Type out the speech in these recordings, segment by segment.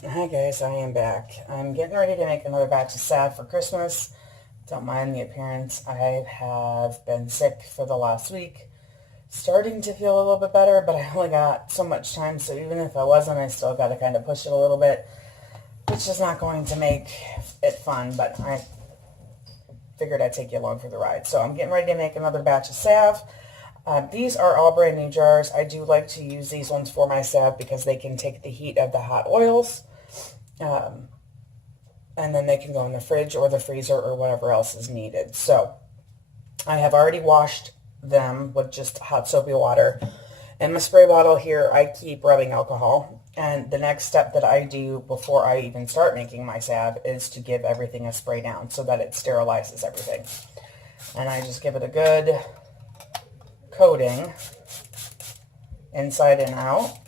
Hi guys, I am back. I'm getting ready to make another batch of salve for Christmas. Don't mind the appearance. I have been sick for the last week. Starting to feel a little bit better, but I only got so much time, so even if I wasn't, I still got to kind of push it a little bit, which is not going to make it fun, but I figured I'd take you along for the ride. So I'm getting ready to make another batch of salve. These are all brand new jars. I do like to use these ones for my salve because they can take the heat of the hot oils. And then they can go in the fridge or the freezer or whatever else is needed. So I have already washed them with just hot soapy water. In my spray bottle here, I keep rubbing alcohol. And the next step that I do before I even start making my salve is to give everything a spray down so that it sterilizes everything. And I just give it a good coating inside and out.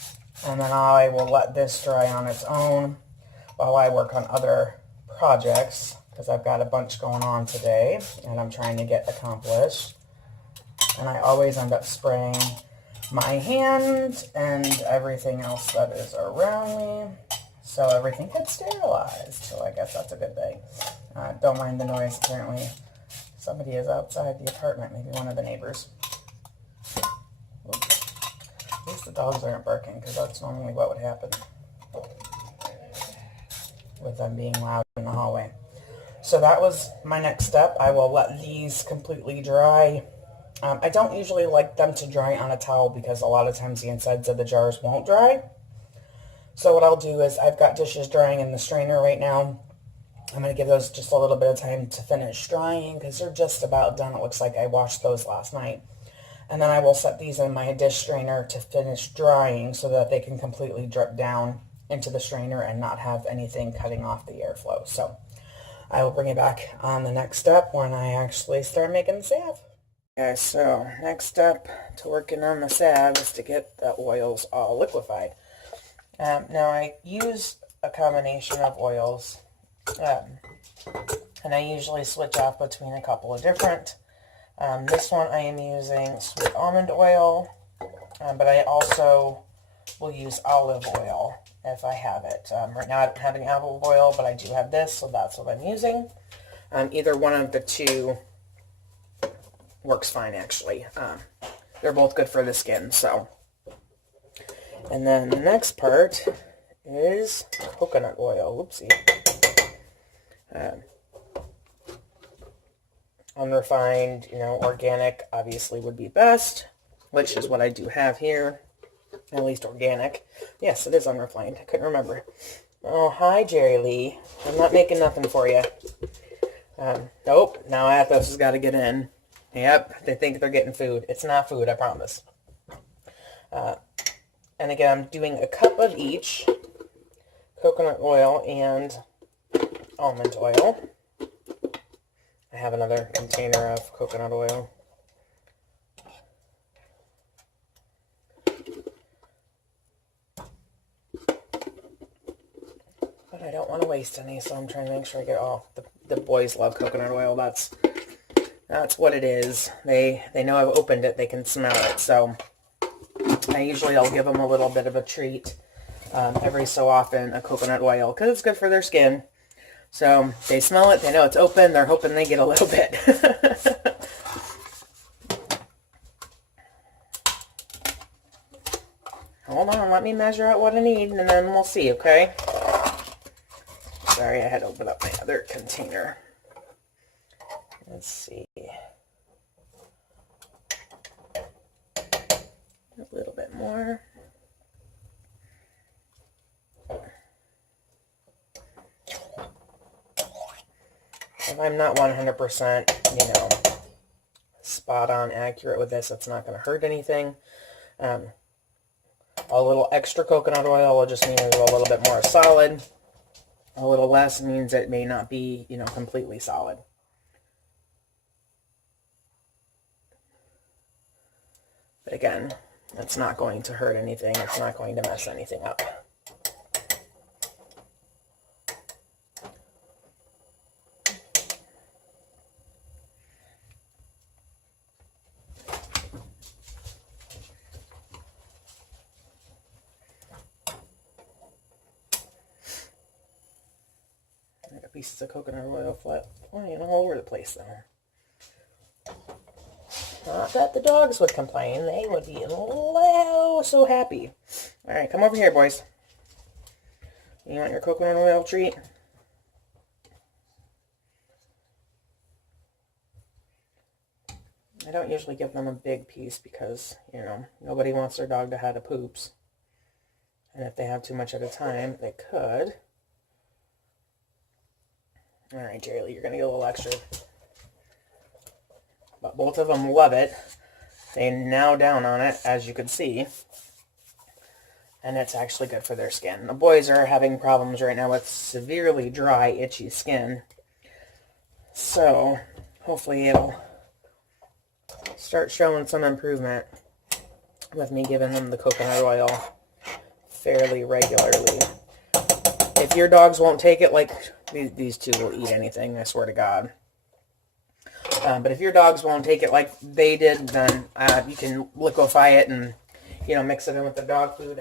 And then I will let this dry on its own while I work on other projects, because I've got a bunch going on today and I'm trying to get accomplished. And I always end up spraying my hand and everything else that is around me so everything gets sterilized. So I guess that's a good thing. Don't mind the noise. Apparently somebody is outside the apartment, maybe one of the neighbors. Oops. At least the dogs aren't barking, because that's normally what would happen with them being loud in the hallway. So that was my next step. I will let these completely dry. I don't usually like them to dry on a towel because a lot of times the insides of the jars won't dry. So what I'll do is, I've got dishes drying in the strainer right now. I'm going to give those just a little bit of time to finish drying because they're just about done. It looks like I washed those last night. And then I will set these in my dish strainer to finish drying so that they can completely drip down into the strainer and not have anything cutting off the airflow. So I will bring you back on the next step when I actually start making the salve. Okay, so next step to working on the salve is to get the oils all liquefied. Now I use a combination of oils, and I usually switch off between a couple of different. This one I am using sweet almond oil, but I also will use olive oil if I have it. Right now I don't have any olive oil, but I do have this, so that's what I'm using. Either one of the two works fine, actually. They're both good for the skin, so. And then the next part is coconut oil. Whoopsie. Unrefined, organic obviously would be best, which is what I do have here. At least organic. Yes, it is unrefined. I couldn't remember. Oh, hi, Jerry Lee. I'm not making nothing for you. Nope. Now Athos has got to get in. Yep, they think they're getting food. It's not food, I promise. And again, I'm doing a cup of each. Coconut oil and almond oil. I have another container of coconut oil. But I don't want to waste any, so I'm trying to make sure I get all. The boys love coconut oil. That's what it is. They know I've opened it. They can smell it. So I'll give them a little bit of a treat every so often, a coconut oil, because it's good for their skin. So they smell it. They know it's open. They're hoping they get a little bit. Hold on. Let me measure out what I need, and then we'll see, okay? Sorry, I had to open up my other container. Let's see. A little bit more. If I'm not 100%, spot on accurate with this, it's not going to hurt anything. A little extra coconut oil will just mean it's a little bit more solid. A little less means it may not be, completely solid. But again, it's not going to hurt anything. It's not going to mess anything up. pieces of coconut oil flying all over the place though. Not that the dogs would complain. They would be so happy. All right, come over here, boys. You want your coconut oil treat? I don't usually give them a big piece because, you know, nobody wants their dog to have the poops. And if they have too much at a time, they could. All right, Jerry, you're going to get a little extra. But both of them love it. They gnaw down on it, as you can see. And it's actually good for their skin. The boys are having problems right now with severely dry, itchy skin. So, hopefully it'll start showing some improvement with me giving them the coconut oil fairly regularly. If your dogs won't take it, like these two will eat anything, I swear to God. But if your dogs won't take it like they did, then you can liquefy it and, you know, mix it in with the dog food,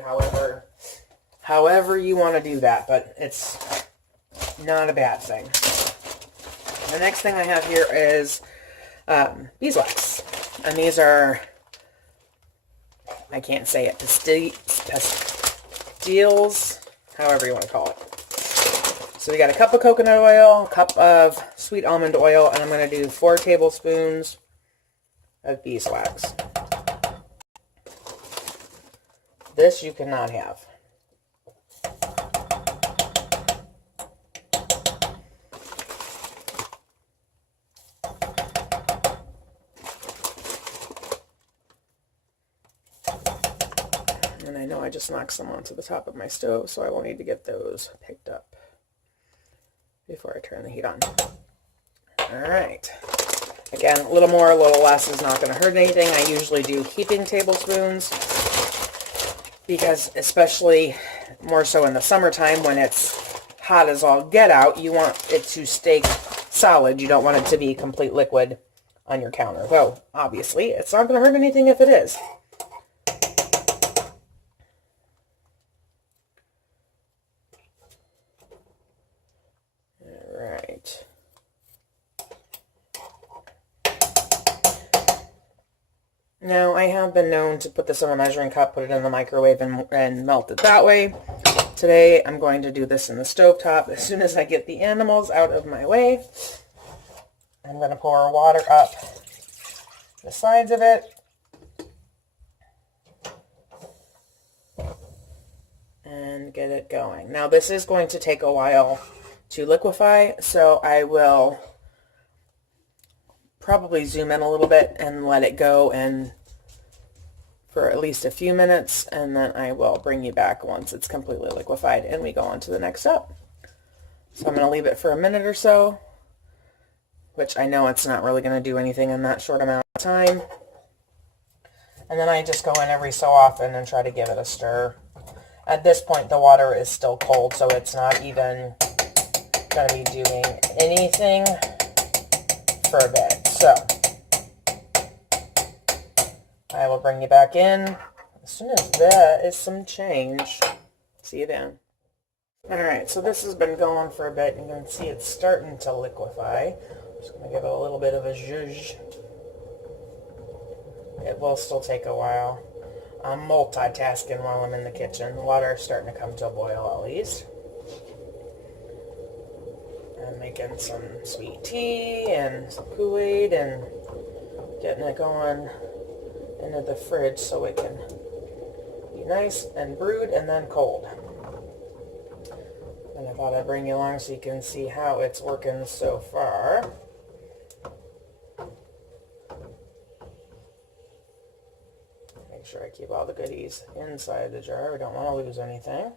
however you want to do that. But it's not a bad thing. The next thing I have here is beeswax. And these are, I can't say it, pastilles, however you want to call it. So we got a cup of coconut oil, a cup of sweet almond oil, and I'm going to do 4 tablespoons of beeswax. This you cannot have. And I know I just knocked some onto the top of my stove, so I will need to get those picked up before I turn the heat on. Alright. Again, a little more, a little less is not going to hurt anything. I usually do heaping tablespoons because, especially more so in the summertime when it's hot as all get out, you want it to stay solid. You don't want it to be complete liquid on your counter. Well, obviously, it's not going to hurt anything if it is. Alright. Now, I have been known to put this in a measuring cup, put it in the microwave, and melt it that way. Today, I'm going to do this in the stovetop. As soon as I get the animals out of my way, I'm going to pour water up the sides of it. And get it going. Now, this is going to take a while to liquefy, so I will probably zoom in a little bit and let it go and for at least a few minutes, and then I will bring you back once it's completely liquefied and we go on to the next step. So I'm going to leave it for a minute or so, which I know it's not really going to do anything in that short amount of time. And then I just go in every so often and try to give it a stir. At this point, the water is still cold, so it's not even going to be doing anything for a bit. So I will bring you back in as soon as that is some change. See you then. Alright, so this has been going for a bit. You can see it's starting to liquefy. I'm just going to give it a little bit of a zhuzh. It will still take a while. I'm multitasking while I'm in the kitchen. The water is starting to come to a boil at least. I'm making some sweet tea and some Kool-Aid and getting it going into the fridge so it can be nice and brewed and then cold. And I thought I'd bring you along so you can see how it's working so far. Make sure I keep all the goodies inside the jar. We don't want to lose anything.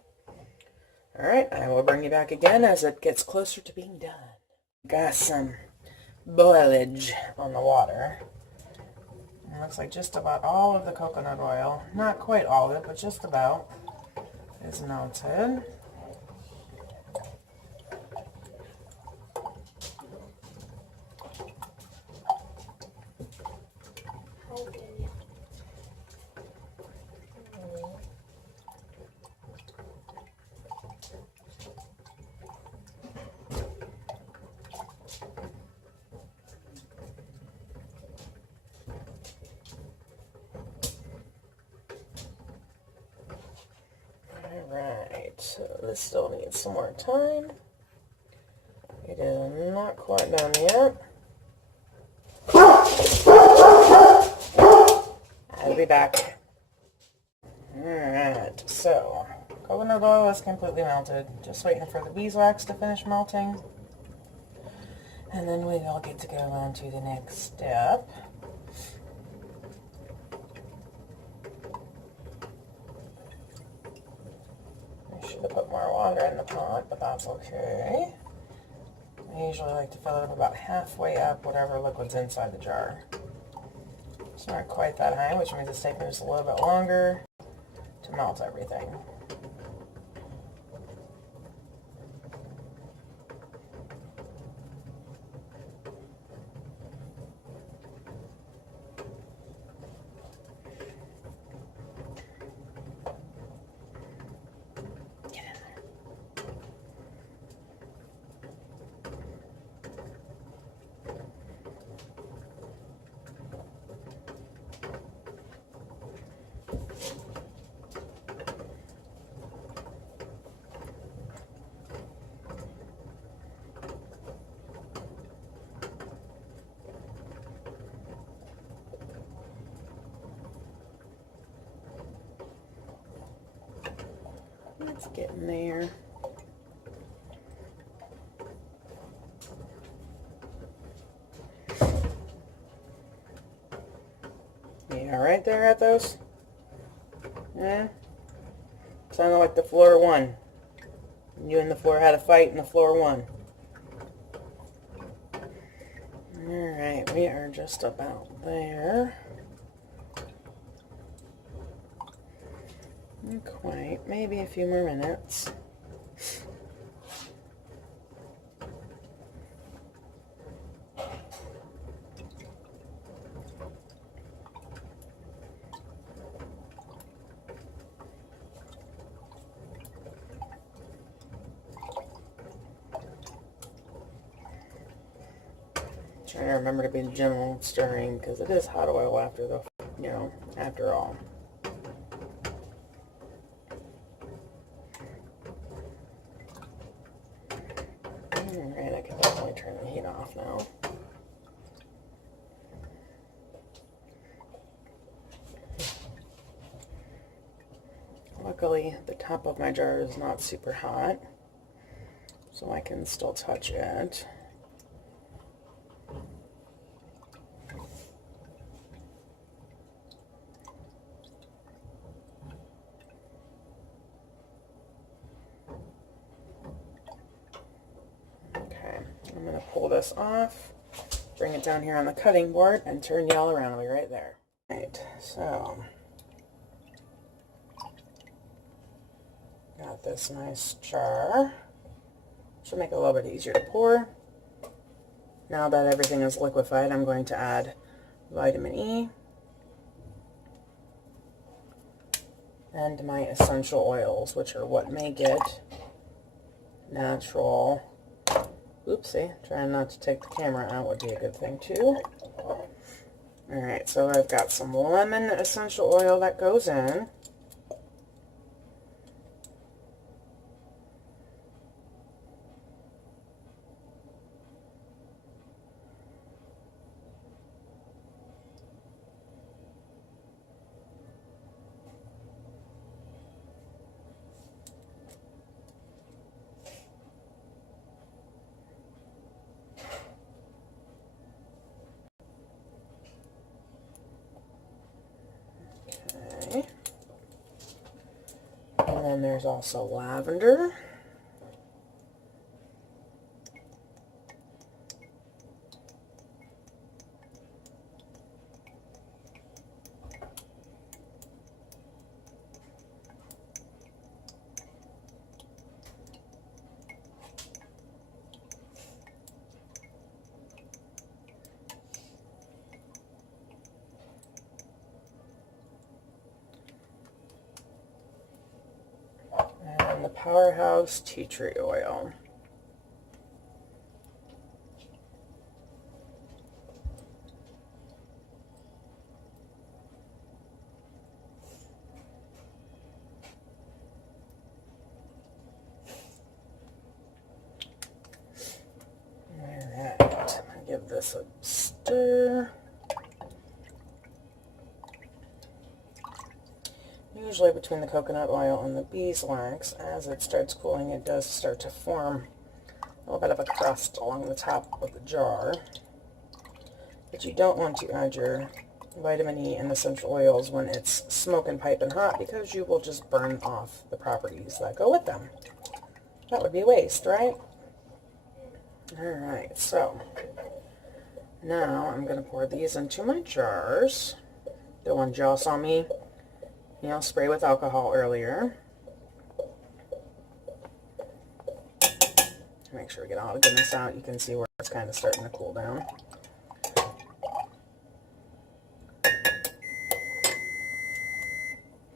Alright, I will bring you back again as it gets closer to being done. Got some boilage on the water. It looks like just about all of the coconut oil, not quite all of it, but just about, is melted. So this still needs some more time. It is not quite done yet. I'll be back. Alright, so coconut oil is completely melted. Just waiting for the beeswax to finish melting. And then we all get to go on to the next step. I should have put more water in the pot, but that's okay. I usually like to fill it up about halfway up whatever liquid's inside the jar. It's not quite that high, which means it's taking just a little bit longer to melt everything. It's getting there. Yeah, right there at those. Yeah. Sounded like the floor won. You and the floor had a fight and the floor won. Alright, we are just about there. Not quite. Maybe a few more minutes. Trying to remember to be gentle stirring because it is hot oil after the, after all. Alright, I can definitely turn the heat off now. Luckily, the top of my jar is not super hot, so I can still touch it. Okay, I'm going to pull this off, bring it down here on the cutting board, and turn y'all around. I'll be right there. Alright, so got this nice jar. Should make it a little bit easier to pour. Now that everything is liquefied, I'm going to add vitamin E and my essential oils, which are what make it natural. Oopsie, trying not to take the camera out would be a good thing too. Alright, so I've got some lemon essential oil that goes in. And then there's also lavender. And the Powerhouse tea tree oil. this a stir. Usually between the coconut oil and the beeswax, as it starts cooling, it does start to form a little bit of a crust along the top of the jar. But you don't want to add your vitamin E and essential oils when it's smoking piping hot, because you will just burn off the properties that go with them. That would be waste, right? Alright, so now I'm going to pour these into my jars. The ones y'all saw me, spray with alcohol earlier. Make sure we get all the goodness out. You can see where it's kind of starting to cool down.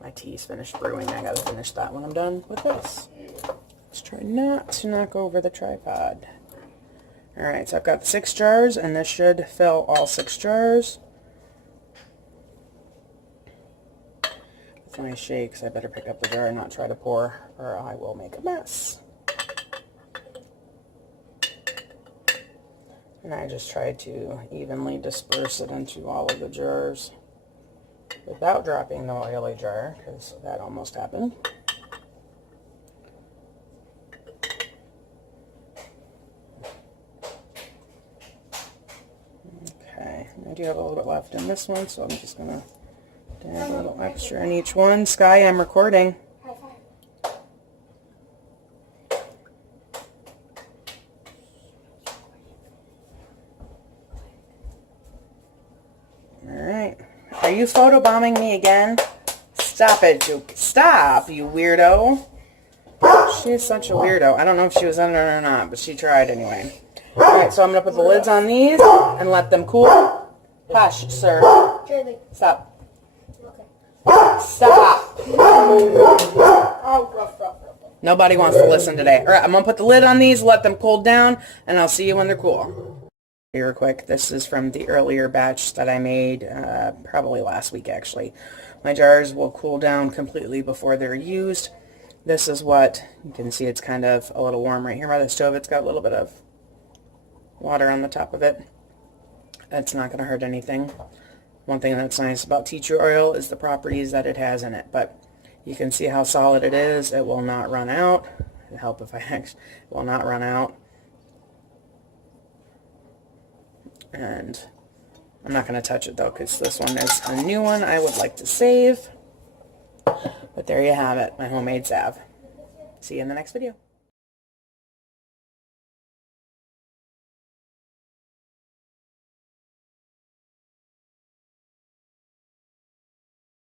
My tea's finished brewing. I gotta finish that when I'm done with this. Let's try not to knock over the tripod. Alright, so I've got 6 jars, and this should fill all 6 jars. With my shakes, I better pick up the jar and not try to pour, or I will make a mess. And I just try to evenly disperse it into all of the jars without dropping the oily jar, because that almost happened. Okay, I do have a little bit left in this one, so I'm just going to add a little extra in each one. Sky, I'm recording. Alright. Are you photobombing me again? Stop it, Juke. Stop, you weirdo. She is such a weirdo. I don't know if she was under it or not, but she tried anyway. Alright, so I'm going to put the lids on these and let them cool. Hush, sir. Stop. Stop. Nobody wants to listen today. Alright, I'm going to put the lid on these, let them cool down, and I'll see you when they're cool. Real quick, this is from the earlier batch that I made, probably last week actually. My jars will cool down completely before they're used. This is what, you can see it's kind of a little warm right here by the stove. It's got a little bit of water on the top of it. That's not going to hurt anything. One thing that's nice about tea tree oil is the properties that it has in it, but you can see how solid it is. It will not run out. It'll help if it will not run out. And I'm not going to touch it though, because this one is a new one I would like to save. But there you have it, my homemade salve. See you in the next video.